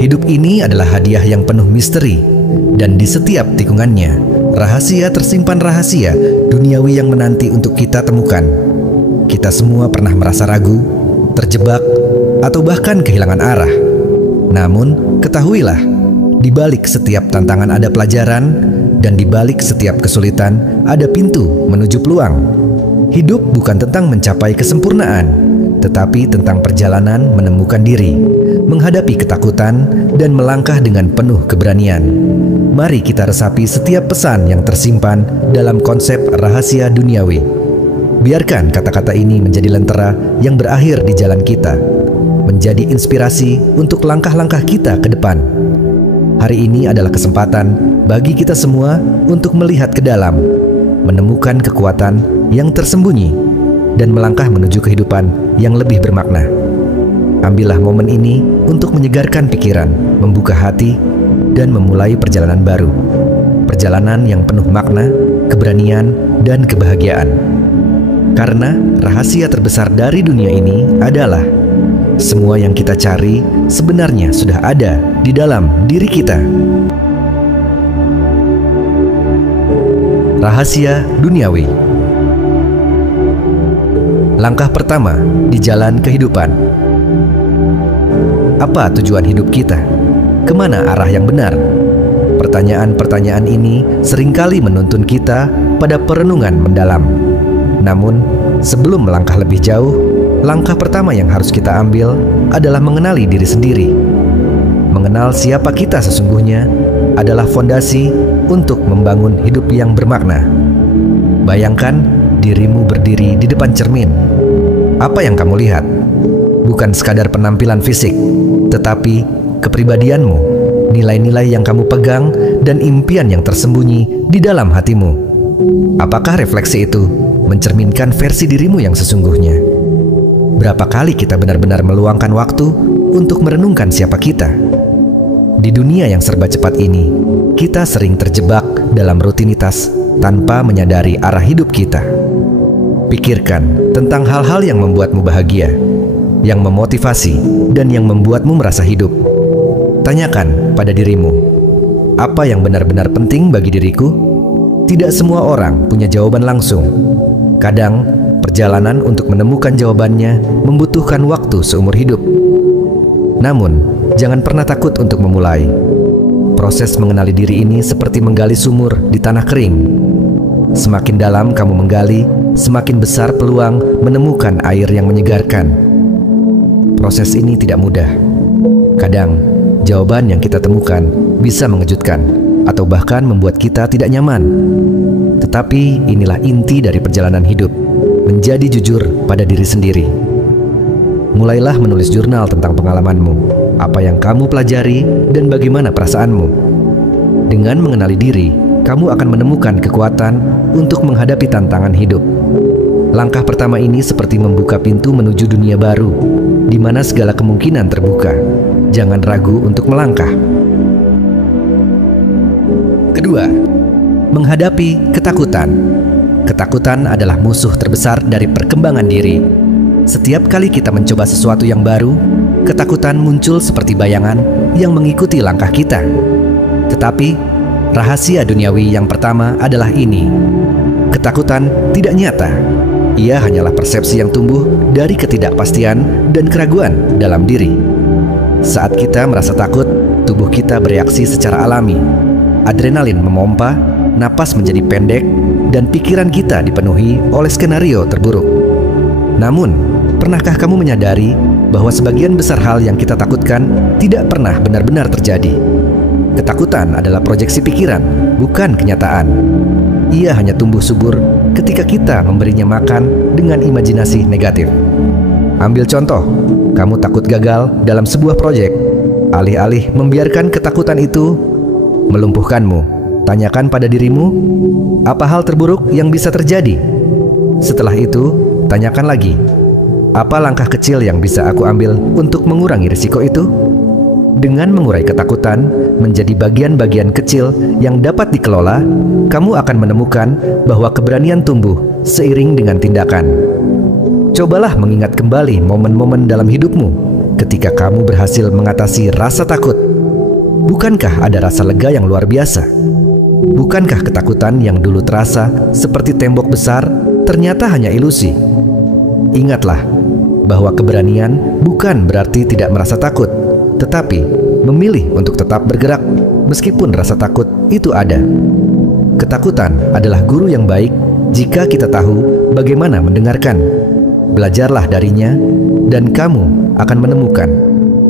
Hidup ini adalah hadiah yang penuh misteri, dan di setiap tikungannya, rahasia tersimpan rahasia duniawi yang menanti untuk kita temukan. Kita semua pernah merasa ragu, terjebak, atau bahkan kehilangan arah. Namun, ketahuilah, di balik setiap tantangan ada pelajaran, dan di balik setiap kesulitan ada pintu menuju peluang. Hidup bukan tentang mencapai kesempurnaan, tetapi tentang perjalanan menemukan diri, menghadapi ketakutan, dan melangkah dengan penuh keberanian. Mari kita resapi setiap pesan yang tersimpan dalam konsep rahasia duniawi. Biarkan kata-kata ini menjadi lentera yang berakhir di jalan kita, menjadi inspirasi untuk langkah-langkah kita ke depan. Hari ini adalah kesempatan bagi kita semua untuk melihat ke dalam, menemukan kekuatan yang tersembunyi, dan melangkah menuju kehidupan yang lebih bermakna. Ambillah momen ini untuk menyegarkan pikiran, membuka hati, dan memulai perjalanan baru. Perjalanan yang penuh makna, keberanian, dan kebahagiaan. Karena rahasia terbesar dari dunia ini adalah semua yang kita cari sebenarnya sudah ada di dalam diri kita. Rahasia duniawi. Langkah pertama di jalan kehidupan. Apa tujuan hidup kita? Kemana arah yang benar? Pertanyaan-pertanyaan ini seringkali menuntun kita pada perenungan mendalam. Namun, sebelum melangkah lebih jauh, langkah pertama yang harus kita ambil adalah mengenali diri sendiri. Mengenal siapa kita sesungguhnya adalah fondasi untuk membangun hidup yang bermakna. Bayangkan dirimu berdiri di depan cermin. Apa yang kamu lihat? Bukan sekadar penampilan fisik, tetapi kepribadianmu, nilai-nilai yang kamu pegang, dan impian yang tersembunyi di dalam hatimu. Apakah refleksi itu mencerminkan versi dirimu yang sesungguhnya? Berapa kali kita benar-benar meluangkan waktu untuk merenungkan siapa kita? Di dunia yang serba cepat ini, kita sering terjebak dalam rutinitas tanpa menyadari arah hidup kita. Pikirkan tentang hal-hal yang membuatmu bahagia, yang memotivasi, dan yang membuatmu merasa hidup. Tanyakan pada dirimu, apa yang benar-benar penting bagi diriku? Tidak semua orang punya jawaban langsung. Kadang, perjalanan untuk menemukan jawabannya membutuhkan waktu seumur hidup. Namun, jangan pernah takut untuk memulai. Proses mengenali diri ini seperti menggali sumur di tanah kering. Semakin dalam kamu menggali, semakin besar peluang menemukan air yang menyegarkan. Proses ini tidak mudah. Kadang, jawaban yang kita temukan bisa mengejutkan atau bahkan membuat kita tidak nyaman. Tetapi inilah inti dari perjalanan hidup, menjadi jujur pada diri sendiri. Mulailah menulis jurnal tentang pengalamanmu, apa yang kamu pelajari, dan bagaimana perasaanmu. Dengan mengenali diri, kamu akan menemukan kekuatan untuk menghadapi tantangan hidup. Langkah pertama ini seperti membuka pintu menuju dunia baru, di mana segala kemungkinan terbuka. Jangan ragu untuk melangkah. Kedua, menghadapi ketakutan. Ketakutan adalah musuh terbesar dari perkembangan diri. Setiap kali kita mencoba sesuatu yang baru, ketakutan muncul seperti bayangan yang mengikuti langkah kita. Tetapi, rahasia duniawi yang pertama adalah ini. Ketakutan tidak nyata. Ia hanyalah persepsi yang tumbuh dari ketidakpastian dan keraguan dalam diri. Saat kita merasa takut, tubuh kita bereaksi secara alami. Adrenalin memompa, napas menjadi pendek, dan pikiran kita dipenuhi oleh skenario terburuk. Namun, pernahkah kamu menyadari bahwa sebagian besar hal yang kita takutkan tidak pernah benar-benar terjadi? Ketakutan adalah proyeksi pikiran, bukan kenyataan. Ia hanya tumbuh subur ketika kita memberinya makan dengan imajinasi negatif. Ambil contoh, kamu takut gagal dalam sebuah proyek. Alih-alih membiarkan ketakutan itu melumpuhkanmu, tanyakan pada dirimu, apa hal terburuk yang bisa terjadi? Setelah itu, tanyakan lagi, apa langkah kecil yang bisa aku ambil untuk mengurangi risiko itu? Dengan mengurai ketakutan, menjadi bagian-bagian kecil yang dapat dikelola, kamu akan menemukan bahwa keberanian tumbuh seiring dengan tindakan. Cobalah mengingat kembali momen-momen dalam hidupmu ketika kamu berhasil mengatasi rasa takut. Bukankah ada rasa lega yang luar biasa? Bukankah ketakutan yang dulu terasa seperti tembok besar ternyata hanya ilusi? Ingatlah bahwa keberanian bukan berarti tidak merasa takut, tetapi memilih untuk tetap bergerak meskipun rasa takut itu ada. Ketakutan adalah guru yang baik jika kita tahu bagaimana mendengarkan. Belajarlah darinya dan kamu akan menemukan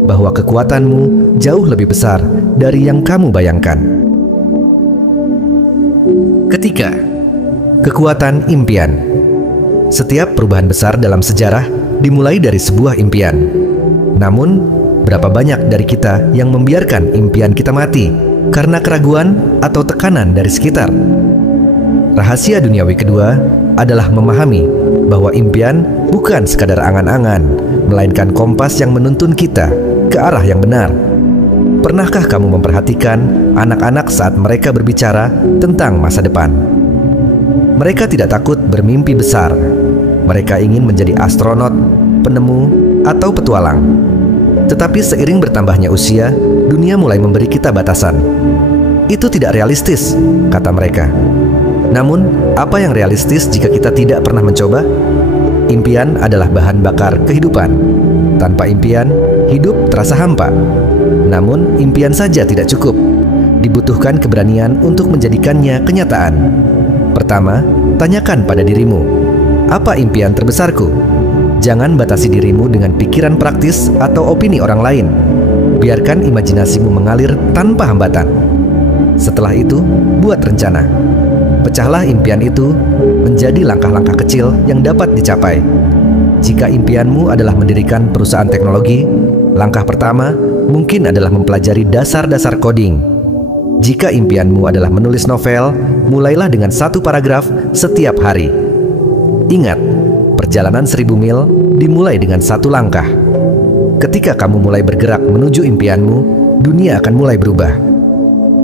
bahwa kekuatanmu jauh lebih besar dari yang kamu bayangkan. Ketiga, kekuatan impian. Setiap perubahan besar dalam sejarah dimulai dari sebuah impian. Namun, berapa banyak dari kita yang membiarkan impian kita mati karena keraguan atau tekanan dari sekitar? Rahasia duniawi kedua adalah memahami bahwa impian bukan sekadar angan-angan, melainkan kompas yang menuntun kita ke arah yang benar. Pernahkah kamu memperhatikan anak-anak saat mereka berbicara tentang masa depan? Mereka tidak takut bermimpi besar. Mereka ingin menjadi astronot, penemu, atau petualang. Tetapi seiring bertambahnya usia, dunia mulai memberi kita batasan. Itu tidak realistis, kata mereka. Namun, apa yang realistis jika kita tidak pernah mencoba? Impian adalah bahan bakar kehidupan. Tanpa impian, hidup terasa hampa. Namun, impian saja tidak cukup. Dibutuhkan keberanian untuk menjadikannya kenyataan. Pertama, tanyakan pada dirimu, apa impian terbesarku? Jangan batasi dirimu dengan pikiran praktis atau opini orang lain. Biarkan imajinasimu mengalir tanpa hambatan. Setelah itu, buat rencana. Pecahlah impian itu menjadi langkah-langkah kecil yang dapat dicapai. Jika impianmu adalah mendirikan perusahaan teknologi, langkah pertama mungkin adalah mempelajari dasar-dasar coding. Jika impianmu adalah menulis novel, mulailah dengan 1 paragraf setiap hari. Ingat, perjalanan 1000 mil dimulai dengan 1 langkah. Ketika kamu mulai bergerak menuju impianmu, dunia akan mulai berubah.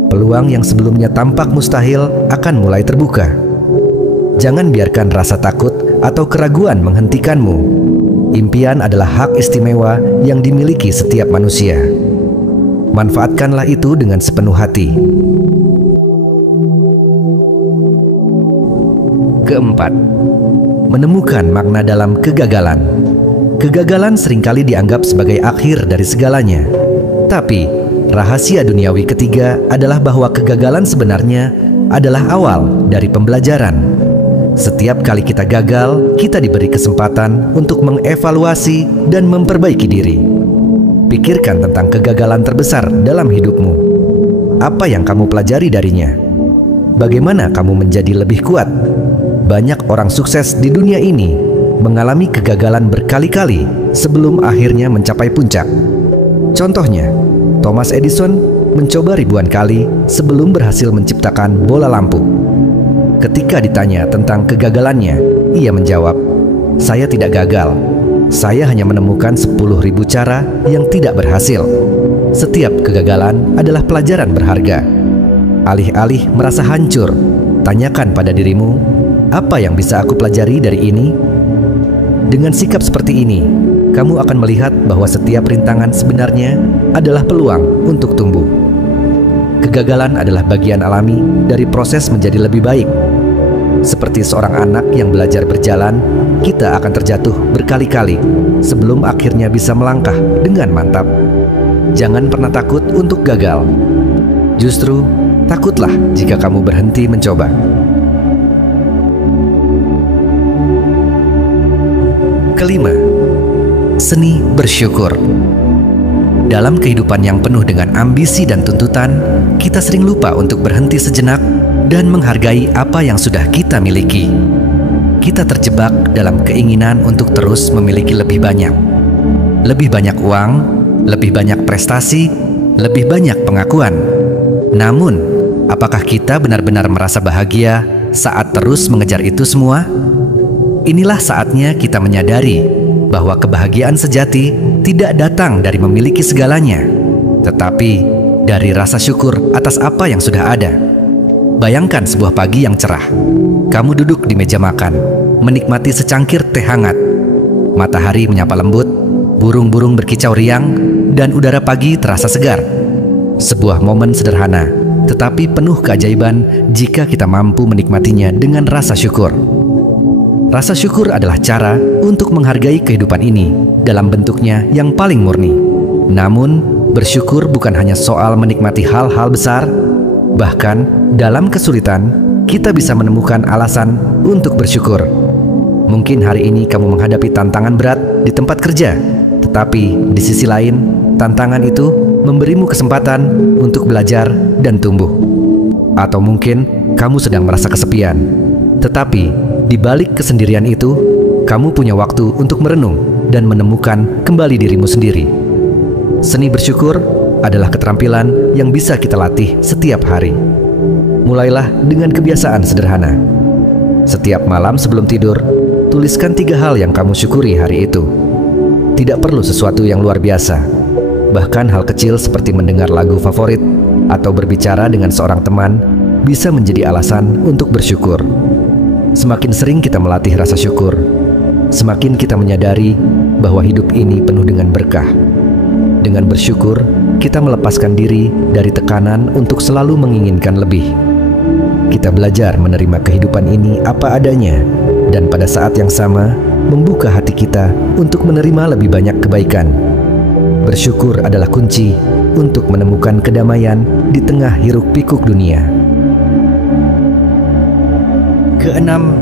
Peluang yang sebelumnya tampak mustahil akan mulai terbuka. Jangan biarkan rasa takut atau keraguan menghentikanmu. Impian adalah hak istimewa yang dimiliki setiap manusia. Manfaatkanlah itu dengan sepenuh hati. Keempat, menemukan makna dalam kegagalan. Kegagalan seringkali dianggap sebagai akhir dari segalanya. Tapi, rahasia duniawi ketiga adalah bahwa kegagalan sebenarnya adalah awal dari pembelajaran. Setiap kali kita gagal, kita diberi kesempatan untuk mengevaluasi dan memperbaiki diri. Pikirkan tentang kegagalan terbesar dalam hidupmu. Apa yang kamu pelajari darinya? Bagaimana kamu menjadi lebih kuat? Banyak orang sukses di dunia ini mengalami kegagalan berkali-kali sebelum akhirnya mencapai puncak. Contohnya, Thomas Edison mencoba ribuan kali sebelum berhasil menciptakan bola lampu. Ketika ditanya tentang kegagalannya, ia menjawab, "Saya tidak gagal. Saya hanya menemukan 10.000 cara yang tidak berhasil. Setiap kegagalan adalah pelajaran berharga." Alih-alih merasa hancur, tanyakan pada dirimu, apa yang bisa aku pelajari dari ini? Dengan sikap seperti ini, kamu akan melihat bahwa setiap rintangan sebenarnya adalah peluang untuk tumbuh. Kegagalan adalah bagian alami dari proses menjadi lebih baik. Seperti seorang anak yang belajar berjalan, kita akan terjatuh berkali-kali sebelum akhirnya bisa melangkah dengan mantap. Jangan pernah takut untuk gagal. Justru, takutlah jika kamu berhenti mencoba. Kelima, seni bersyukur. Dalam kehidupan yang penuh dengan ambisi dan tuntutan, kita sering lupa untuk berhenti sejenak dan menghargai apa yang sudah kita miliki. Kita terjebak dalam keinginan untuk terus memiliki lebih banyak. Lebih banyak uang, lebih banyak prestasi, lebih banyak pengakuan. Namun, apakah kita benar-benar merasa bahagia saat terus mengejar itu semua? Inilah saatnya kita menyadari bahwa kebahagiaan sejati tidak datang dari memiliki segalanya, tetapi dari rasa syukur atas apa yang sudah ada. Bayangkan sebuah pagi yang cerah. Kamu duduk di meja makan, menikmati secangkir teh hangat. Matahari menyapa lembut, burung-burung berkicau riang, dan udara pagi terasa segar. Sebuah momen sederhana, tetapi penuh keajaiban jika kita mampu menikmatinya dengan rasa syukur. Rasa syukur adalah cara untuk menghargai kehidupan ini dalam bentuknya yang paling murni. Namun, bersyukur bukan hanya soal menikmati hal-hal besar. Bahkan, dalam kesulitan, kita bisa menemukan alasan untuk bersyukur. Mungkin hari ini kamu menghadapi tantangan berat di tempat kerja, tetapi di sisi lain, tantangan itu memberimu kesempatan untuk belajar dan tumbuh. Atau mungkin kamu sedang merasa kesepian, tetapi di balik kesendirian itu, kamu punya waktu untuk merenung dan menemukan kembali dirimu sendiri. Seni bersyukur adalah keterampilan yang bisa kita latih setiap hari. Mulailah dengan kebiasaan sederhana. Setiap malam sebelum tidur, tuliskan 3 hal yang kamu syukuri hari itu. Tidak perlu sesuatu yang luar biasa. Bahkan hal kecil seperti mendengar lagu favorit atau berbicara dengan seorang teman bisa menjadi alasan untuk bersyukur. Semakin sering kita melatih rasa syukur, semakin kita menyadari bahwa hidup ini penuh dengan berkah. Dengan bersyukur, kita melepaskan diri dari tekanan untuk selalu menginginkan lebih. Kita belajar menerima kehidupan ini apa adanya, dan pada saat yang sama, membuka hati kita untuk menerima lebih banyak kebaikan. Bersyukur adalah kunci untuk menemukan kedamaian di tengah hiruk-pikuk dunia. Keenam,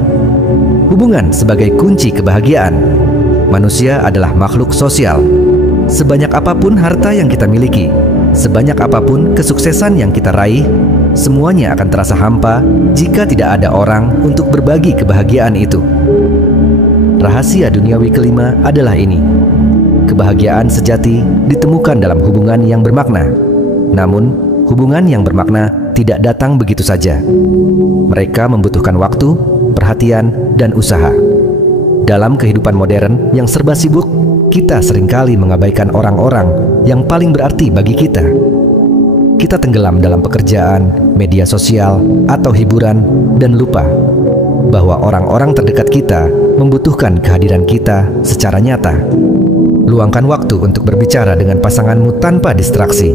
hubungan sebagai kunci kebahagiaan. Manusia adalah makhluk sosial. Sebanyak apapun harta yang kita miliki, sebanyak apapun kesuksesan yang kita raih, semuanya akan terasa hampa jika tidak ada orang untuk berbagi kebahagiaan itu. Rahasia duniawi kelima adalah ini. Kebahagiaan sejati ditemukan dalam hubungan yang bermakna. Namun, hubungan yang bermakna tidak datang begitu saja. Mereka membutuhkan waktu, perhatian, dan usaha. Dalam kehidupan modern yang serba sibuk, kita seringkali mengabaikan orang-orang yang paling berarti bagi kita. Kita tenggelam dalam pekerjaan, media sosial, atau hiburan, dan lupa bahwa orang-orang terdekat kita membutuhkan kehadiran kita secara nyata. Luangkan waktu untuk berbicara dengan pasanganmu tanpa distraksi.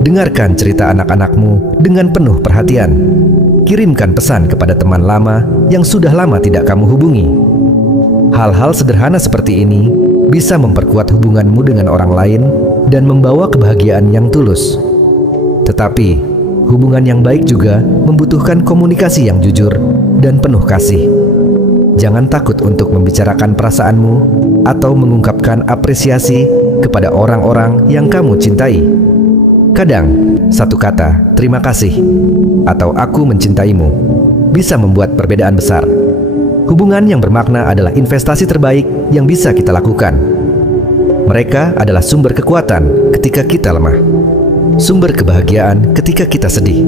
Dengarkan cerita anak-anakmu dengan penuh perhatian. Kirimkan pesan kepada teman lama yang sudah lama tidak kamu hubungi. Hal-hal sederhana seperti ini bisa memperkuat hubunganmu dengan orang lain dan membawa kebahagiaan yang tulus. Tetapi, hubungan yang baik juga membutuhkan komunikasi yang jujur dan penuh kasih. Jangan takut untuk membicarakan perasaanmu atau mengungkapkan apresiasi kepada orang-orang yang kamu cintai. Kadang, satu kata "terima kasih" atau "aku mencintaimu" bisa membuat perbedaan besar. Hubungan yang bermakna adalah investasi terbaik yang bisa kita lakukan. Mereka adalah sumber kekuatan ketika kita lemah, sumber kebahagiaan ketika kita sedih,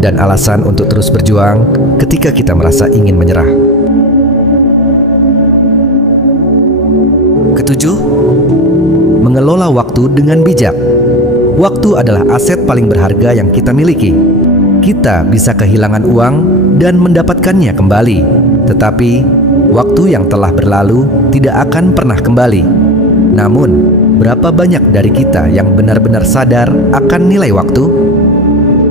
dan alasan untuk terus berjuang ketika kita merasa ingin menyerah. Ketujuh, mengelola waktu dengan bijak. Waktu adalah aset paling berharga yang kita miliki. Kita bisa kehilangan uang dan mendapatkannya kembali, tetapi waktu yang telah berlalu tidak akan pernah kembali. Namun, berapa banyak dari kita yang benar-benar sadar akan nilai waktu?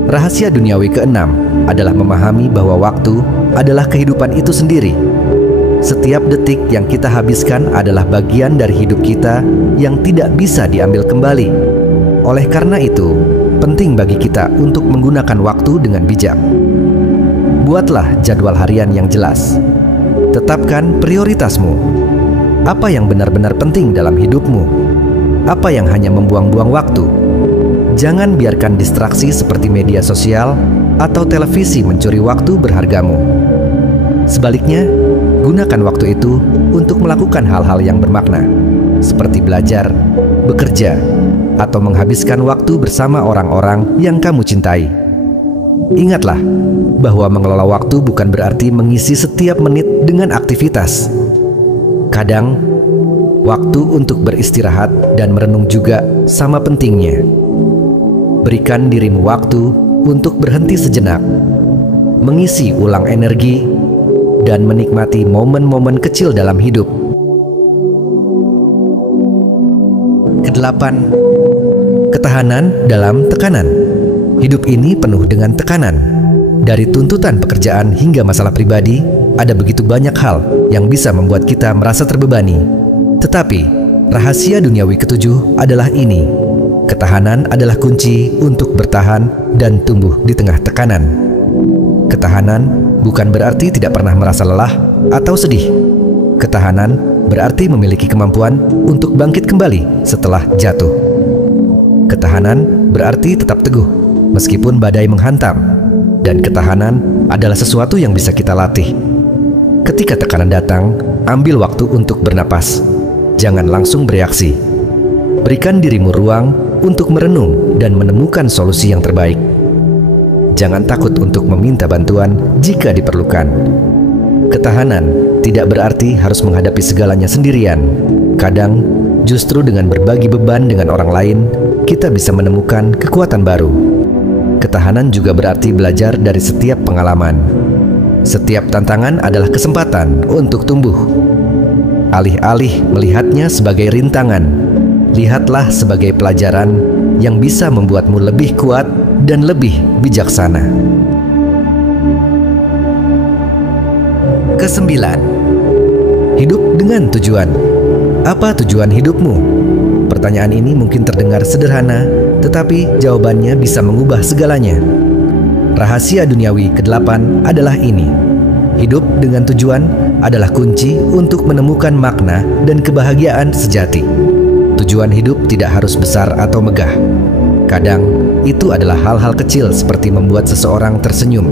Rahasia duniawi keenam adalah memahami bahwa waktu adalah kehidupan itu sendiri. Setiap detik yang kita habiskan adalah bagian dari hidup kita yang tidak bisa diambil kembali. Oleh karena itu, penting bagi kita untuk menggunakan waktu dengan bijak. Buatlah jadwal harian yang jelas. Tetapkan prioritasmu. Apa yang benar-benar penting dalam hidupmu? Apa yang hanya membuang-buang waktu? Jangan biarkan distraksi seperti media sosial atau televisi mencuri waktu berhargamu. Sebaliknya, gunakan waktu itu untuk melakukan hal-hal yang bermakna, seperti belajar, bekerja, atau menghabiskan waktu bersama orang-orang yang kamu cintai. Ingatlah bahwa mengelola waktu bukan berarti mengisi setiap menit dengan aktivitas. Kadang, waktu untuk beristirahat dan merenung juga sama pentingnya. Berikan dirimu waktu untuk berhenti sejenak, mengisi ulang energi, dan menikmati momen-momen kecil dalam hidup. Kedelapan, ketahanan dalam tekanan. Hidup ini penuh dengan tekanan. Dari tuntutan pekerjaan hingga masalah pribadi, ada begitu banyak hal yang bisa membuat kita merasa terbebani. Tetapi, rahasia duniawi ketujuh adalah ini: ketahanan adalah kunci untuk bertahan dan tumbuh di tengah tekanan. Ketahanan bukan berarti tidak pernah merasa lelah atau sedih. Ketahanan berarti memiliki kemampuan untuk bangkit kembali setelah jatuh. Ketahanan berarti tetap teguh meskipun badai menghantam. Dan ketahanan adalah sesuatu yang bisa kita latih. Ketika tekanan datang, ambil waktu untuk bernapas. Jangan langsung bereaksi. Berikan dirimu ruang untuk merenung dan menemukan solusi yang terbaik. Jangan takut untuk meminta bantuan jika diperlukan. Ketahanan tidak berarti harus menghadapi segalanya sendirian. Kadang, justru dengan berbagi beban dengan orang lain, kita bisa menemukan kekuatan baru. Ketahanan juga berarti belajar dari setiap pengalaman. Setiap tantangan adalah kesempatan untuk tumbuh. Alih-alih melihatnya sebagai rintangan, lihatlah sebagai pelajaran yang bisa membuatmu lebih kuat dan lebih bijaksana. Kesembilan, hidup dengan tujuan. Apa tujuan hidupmu? Pertanyaan ini mungkin terdengar sederhana, tetapi jawabannya bisa mengubah segalanya. Rahasia duniawi ke-8 adalah ini: hidup dengan tujuan adalah kunci untuk menemukan makna dan kebahagiaan sejati. Tujuan hidup tidak harus besar atau megah. Kadang, itu adalah hal-hal kecil seperti membuat seseorang tersenyum,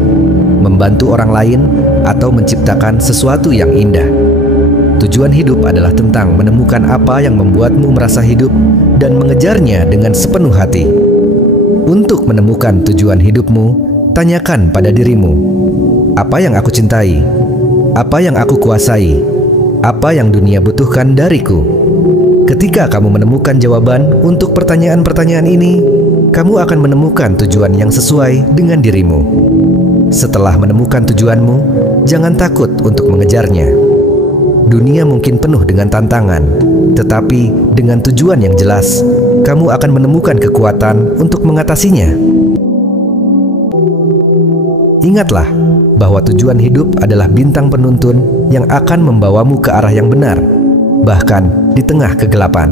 membantu orang lain, atau menciptakan sesuatu yang indah. Tujuan hidup adalah tentang menemukan apa yang membuatmu merasa hidup dan mengejarnya dengan sepenuh hati. Untuk menemukan tujuan hidupmu, tanyakan pada dirimu: apa yang aku cintai? Apa yang aku kuasai? Apa yang dunia butuhkan dariku? Ketika kamu menemukan jawaban untuk pertanyaan-pertanyaan ini, kamu akan menemukan tujuan yang sesuai dengan dirimu. Setelah menemukan tujuanmu, jangan takut untuk mengejarnya. Dunia mungkin penuh dengan tantangan, tetapi dengan tujuan yang jelas, kamu akan menemukan kekuatan untuk mengatasinya. Ingatlah bahwa tujuan hidup adalah bintang penuntun yang akan membawamu ke arah yang benar, bahkan di tengah kegelapan.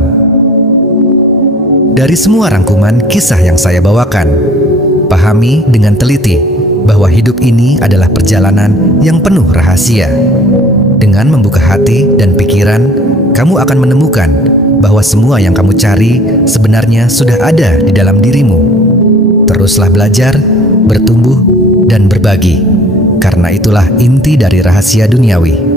Dari semua rangkuman kisah yang saya bawakan, pahami dengan teliti bahwa hidup ini adalah perjalanan yang penuh rahasia. Dengan membuka hati dan pikiran, kamu akan menemukan bahwa semua yang kamu cari sebenarnya sudah ada di dalam dirimu. Teruslah belajar, bertumbuh, dan berbagi, karena itulah inti dari rahasia duniawi.